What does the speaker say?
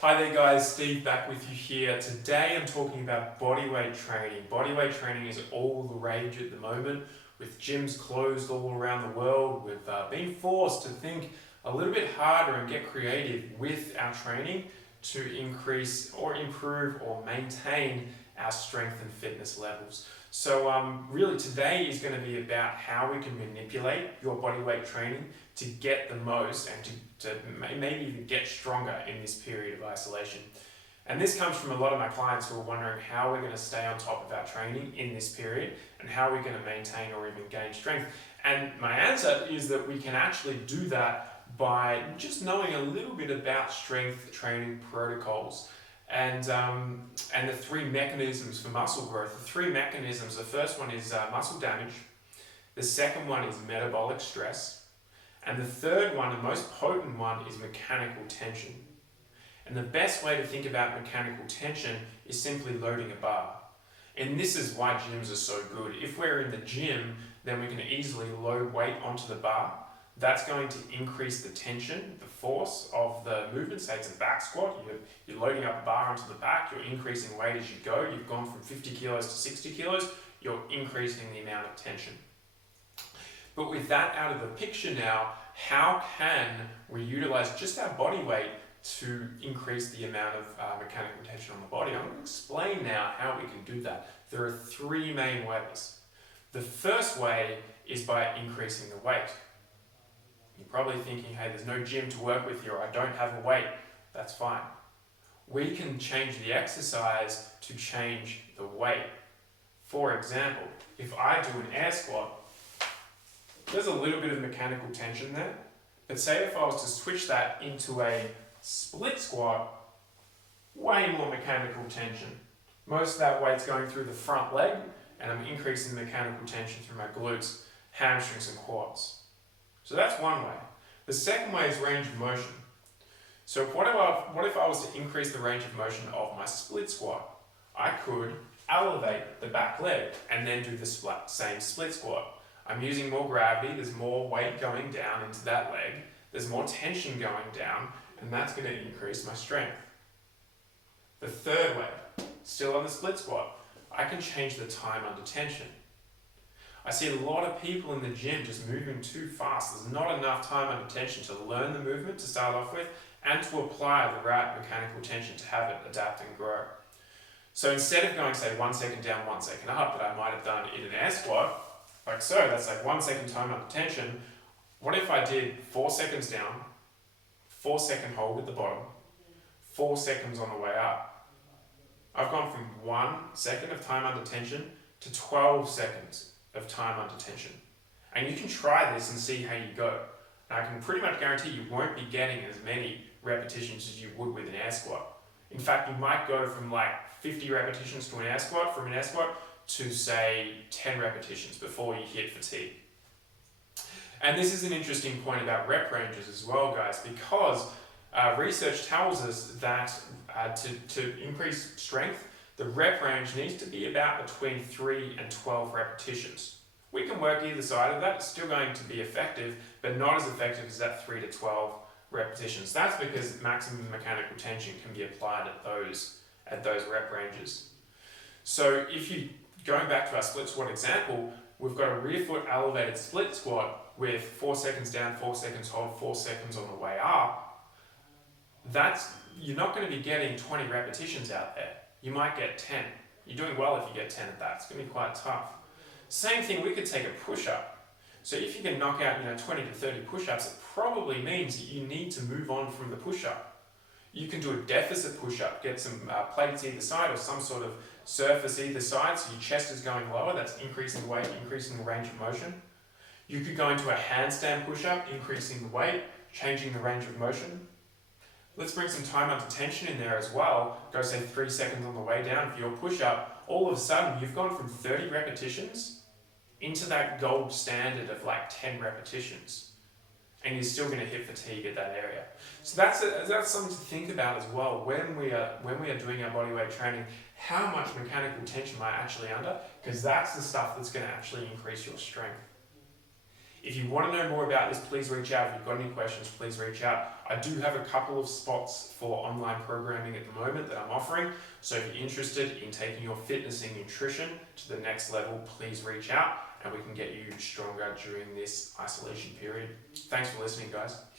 Hi there guys, Steve back with you here. Today I'm talking about bodyweight training. Bodyweight training is all the rage at the moment with gyms closed all around the world. We've been forced to think a little bit harder and get creative with our training to increase or improve or maintain our strength and fitness levels. So really today is going to be about how we can manipulate your bodyweight training to get the most and to maybe even get stronger in this period of isolation. And this comes from a lot of my clients who are wondering how we're going to stay on top of our training in this period and how we're going to maintain or even gain strength. And my answer is that we can actually do that by just knowing a little bit about strength training protocols and the three mechanisms for muscle growth. The three mechanisms, the first one is muscle damage, the second one is metabolic stress, and the third one, the most potent one, is mechanical tension. And the best way to think about mechanical tension is simply loading a bar. And this is why gyms are so good. If we're in the gym, then we can easily load weight onto the bar. That's going to increase the tension, the force of the movement. Say it's a back squat, you're loading up a bar onto the back, you're increasing weight as you go. You've gone from 50 kilos to 60 kilos, you're increasing the amount of tension. But with that out of the picture now, how can we utilize just our body weight to increase the amount of mechanical tension on the body? I'm going to explain now how we can do that. There are three main ways. The first way is by increasing the weight. You're probably thinking, hey, there's no gym to work with here, or I don't have a weight. That's fine. We can change the exercise to change the weight. For example, if I do an air squat, there's a little bit of mechanical tension there, but say if I was to switch that into a split squat, way more mechanical tension. Most of that weight's going through the front leg, and I'm increasing the mechanical tension through my glutes, hamstrings, and quads. So that's one way. The second way is range of motion. So what if I was to increase the range of motion of my split squat? I could elevate the back leg and then do the same split squat. I'm using more gravity, there's more weight going down into that leg, there's more tension going down, and that's going to increase my strength. The third way, still on the split squat, I can change the time under tension. I see a lot of people in the gym just moving too fast. There's not enough time under tension to learn the movement to start off with and to apply the right mechanical tension to have it adapt and grow. So instead of going, say, 1 second down, 1 second up, that I might have done in an air squat, like so, that's like 1 second time under tension. What if I did 4 seconds down, 4 second hold at the bottom, 4 seconds on the way up? I've gone from 1 second of time under tension to 12 seconds of time under tension. And you can try this and see how you go. Now, I can pretty much guarantee you won't be getting as many repetitions as you would with an air squat. In fact, you might go from like 50 repetitions to an air squat, from an air squat to say 10 repetitions before you hit fatigue. And this is an interesting point about rep ranges as well, guys, because research tells us that to increase strength, the rep range needs to be about between 3 and 12 repetitions. We can work either side of that, it's still going to be effective, but not as effective as that 3 to 12 repetitions. That's because maximum mechanical tension can be applied at those rep ranges. So if you, going back to our split squat example, we've got a rear foot elevated split squat with 4 seconds down, 4 seconds hold, 4 seconds on the way up. You're not going to be getting 20 repetitions out there. You might get 10. You're doing well if you get 10 at that. It's going to be quite tough. Same thing, we could take a push-up. So if you can knock out 20 to 30 push-ups, it probably means that you need to move on from the push-up. You can do a deficit push-up, get some plates either side or some sort of surface either side, so your chest is going lower, that's increasing the weight, increasing the range of motion. You could go into a handstand push-up, increasing the weight, changing the range of motion. Let's bring some time under tension in there as well. Go say 3 seconds on the way down for your push-up. All of a sudden, you've gone from 30 repetitions into that gold standard of like 10 repetitions. And you're still going to hit fatigue at that area. So that's something to think about as well when we are doing our bodyweight training. How much mechanical tension am I actually under? Because that's the stuff that's going to actually increase your strength. If you want to know more about this, please reach out. If you've got any questions, please reach out. I do have a couple of spots for online programming at the moment that I'm offering. So if you're interested in taking your fitness and nutrition to the next level, please reach out and we can get you stronger during this isolation period. Thanks for listening, guys.